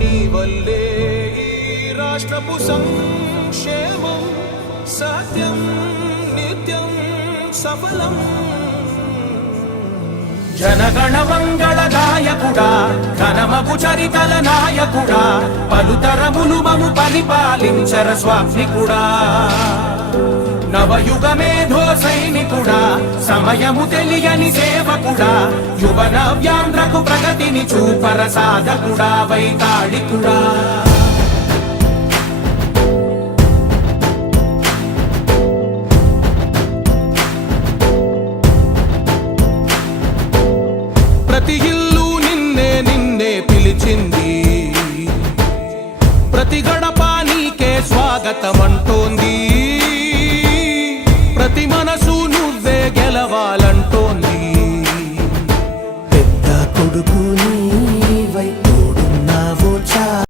నీ వల్లే ఈ రాష్ట్రపు సంక్షేమం సత్యం నిత్యం సఫలం. జనగణ మంగళ గాయకుడా, ఘనమగు చరితల నాయకుడా, పలుతరములు మము పరిపాలించర స్వామికుడా. నవయుగ మేధో సైనికుడా, సమయము తెలియని సేవకుడా, యువన వ్యాంధ్రకు ప్రగతిని చూపర సాధకుడా, వైతాళికుడా. ప్రతి ఇల్లు నిన్నే నిన్నే పిలిచింది, ప్రతి గడప నీకే స్వాగతమంటోంది, ప్రతి మనసు నువ్వే గెలవాలంటోంది.